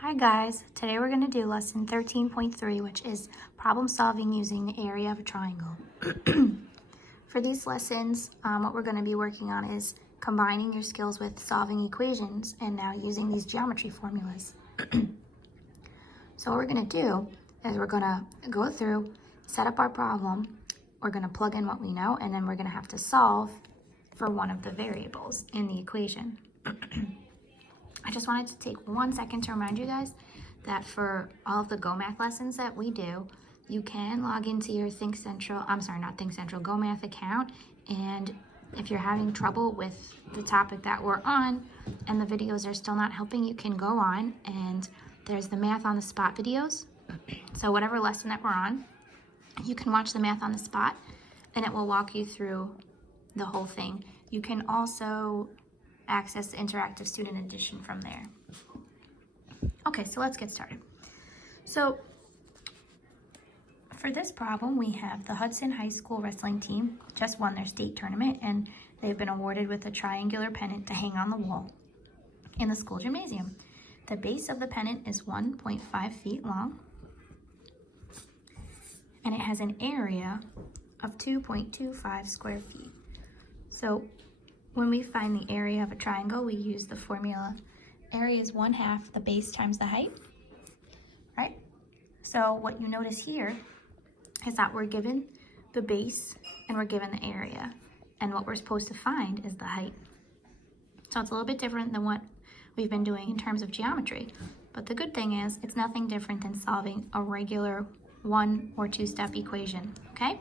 Hi guys, today we're going to do lesson 13.3, which is problem solving using the area of a triangle. For these lessons, what we're going to be working on is combining your skills with solving equations and now using these geometry formulas. So what we're going to do is we're going to go through, set up our problem, we're going to plug in what we know, and then we're going to have to solve for one of the variables in the equation. I just wanted to take 1 second to remind you guys that for all of the Go Math lessons that we do, you can log into your Go Math account, and if you're having trouble with the topic that we're on and the videos are still not helping, you can go on and there's the math on the spot videos. So whatever lesson that we're on, you can watch the math on the spot and it will walk you through the whole thing. You can also access the interactive student edition from there. Okay, so let's get started. So for this problem, we have the Hudson High School wrestling team just won their state tournament and they've been awarded with a triangular pennant to hang on the wall in the school gymnasium. The base of the pennant is 1.5 feet long and it has an area of 2.25 square feet. So when we find the area of a triangle, we use the formula. Area is 1/2 the base times the height, right? So what you notice here is that we're given the base and we're given the area. And what we're supposed to find is the height. So it's a little bit different than what we've been doing in terms of geometry. But the good thing is it's nothing different than solving a regular 1 or 2 step equation, okay?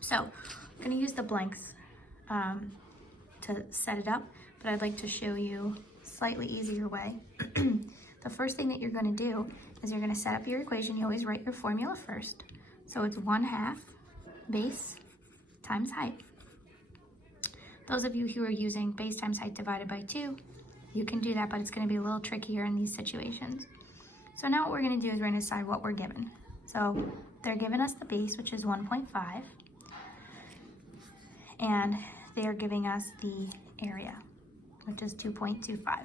So I'm gonna use the blanks to set it up, but I'd like to show you a slightly easier way. The first thing that you're going to do is you're going to set up your equation. You always write your formula first. So it's 1/2 base times height. Those of you who are using base times height divided by 2, you can do that, but it's going to be a little trickier in these situations. So now what we're going to do is we're going to decide what we're given. So they're giving us the base, which is 1.5, and they are giving us the area, which is 2.25.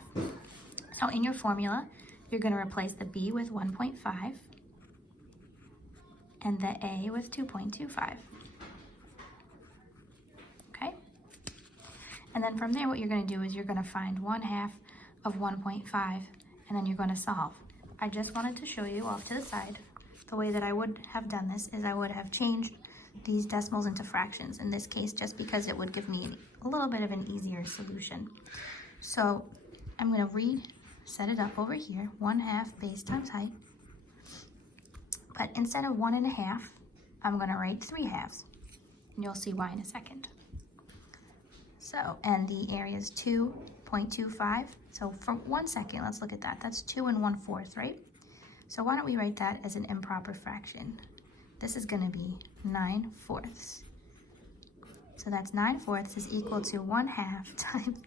So in your formula, you're going to replace the b with 1.5 and the a with 2.25. Okay? And then from there, what you're going to do is you're going to find 1/2 of 1.5 and then you're going to solve. I just wanted to show you off to the side. The way that I would have done this is I would have changed these decimals into fractions in this case, just because it would give me a little bit of an easier solution. So I'm going to set it up over here, 1/2 base times height, but instead of 1.5, I'm going to write 3/2, and you'll see why in a second. So, and the area is 2.25, so for 1 second, let's look at that. That's 2 1/4, right? So why don't we write that as an improper fraction? This is going to be 9/4. So that's 9/4 is equal to 1/2 times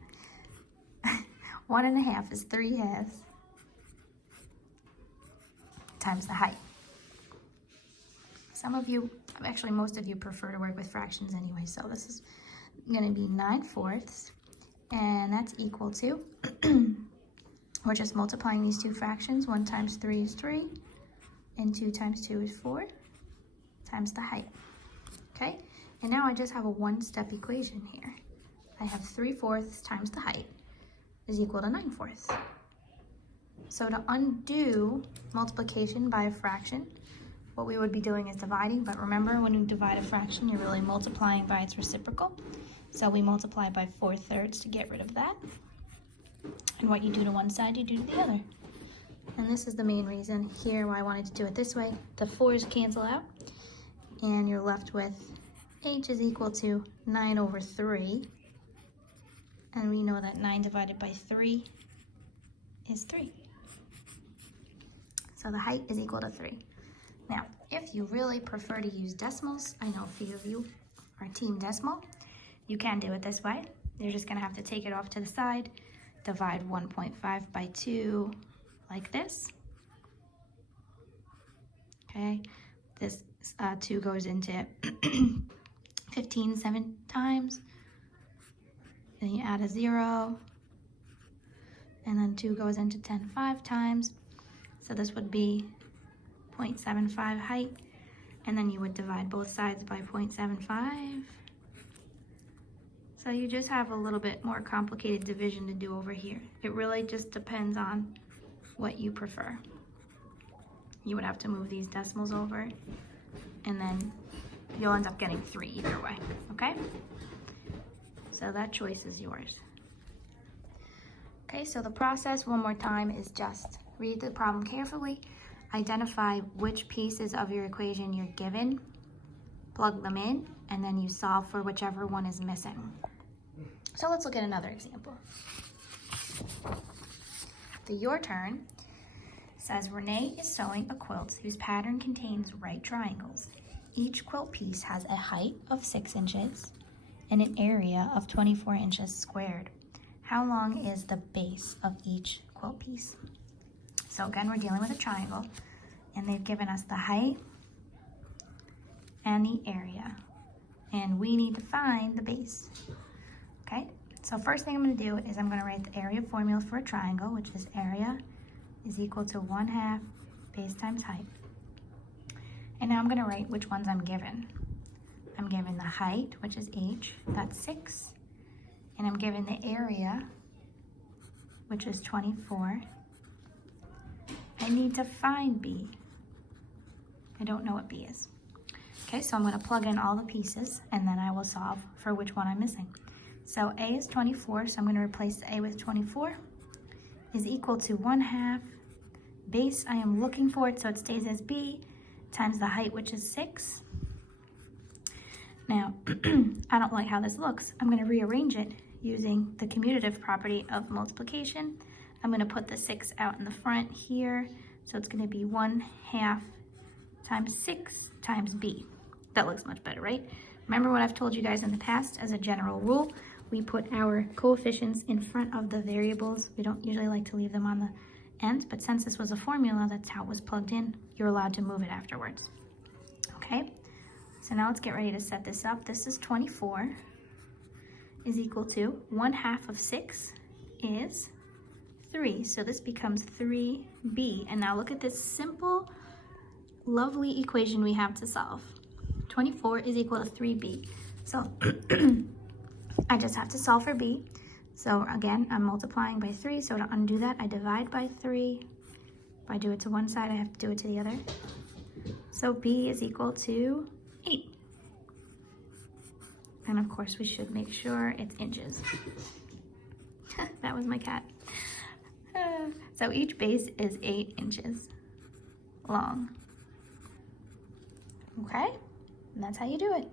1.5 is 3/2 times the height. Some of you, actually most of you, prefer to work with fractions anyway, so this is going to be 9/4, and that's equal to, we're just multiplying these two fractions. 1 times 3 is 3, and 2 times 2 is 4. Times the height, okay? And now I just have a one-step equation here. I have 3/4 times the height is equal to 9/4. So to undo multiplication by a fraction, what we would be doing is dividing, but remember when you divide a fraction, you're really multiplying by its reciprocal. So we multiply by 4/3 to get rid of that. And what you do to one side, you do to the other. And this is the main reason here why I wanted to do it this way. The 4's cancel out. And you're left with h is equal to 9/3. And we know that 9 divided by 3 is 3. So the height is equal to 3. Now, if you really prefer to use decimals, I know a few of you are team decimal, you can do it this way. You're just going to have to take it off to the side, divide 1.5 by 2 like this. Okay, this 2 goes into 15 7 times, then you add a 0, and then 2 goes into 10 5 times, So this would be 0.75 height, and then you would divide both sides by 0.75. So you just have a little bit more complicated division to do over here. It really just depends on what you prefer. You would have to move these decimals over, and then you'll end up getting 3 either way, okay? So that choice is yours. Okay, so the process one more time is just read the problem carefully, identify which pieces of your equation you're given, plug them in, and then you solve for whichever one is missing. So let's look at another example. The Your Turn says Renee is sewing a quilt whose pattern contains right triangles. Each quilt piece has a height of 6 inches and an area of 24 inches squared. How long is the base of each quilt piece? So again, we're dealing with a triangle, and they've given us the height and the area, and we need to find the base. Okay, so first thing I'm going to do is I'm going to write the area formula for a triangle, which is area is equal to 1/2 base times height. And now I'm going to write which ones I'm given. I'm given the height, which is h, that's 6. And I'm given the area, which is 24. I need to find b. I don't know what b is. Okay, so I'm going to plug in all the pieces, and then I will solve for which one I'm missing. So a is 24, so I'm going to replace the a with 24, is equal to 1/2 base I am looking for it, so it stays as b, times the height, which is 6. Now, I don't like how this looks. I'm going to rearrange it using the commutative property of multiplication. I'm going to put the 6 out in the front here, so it's going to be 1/2 times 6 times b. That looks much better, right? Remember what I've told you guys in the past, as a general rule, we put our coefficients in front of the variables. We don't usually like to leave them on the end, but since this was a formula, that's how it was plugged in. You're allowed to move it afterwards. Okay, so now let's get ready to set this up. This is 24 is equal to 1/2 of 6 is 3. So this becomes 3b. And now look at this simple, lovely equation we have to solve. 24 is equal to 3b. So I just have to solve for b. So again, I'm multiplying by 3, so to undo that, I divide by 3. If I do it to one side, I have to do it to the other. So b is equal to 8. And of course, we should make sure it's inches. That was my cat. So each base is 8 inches long. Okay, and that's how you do it.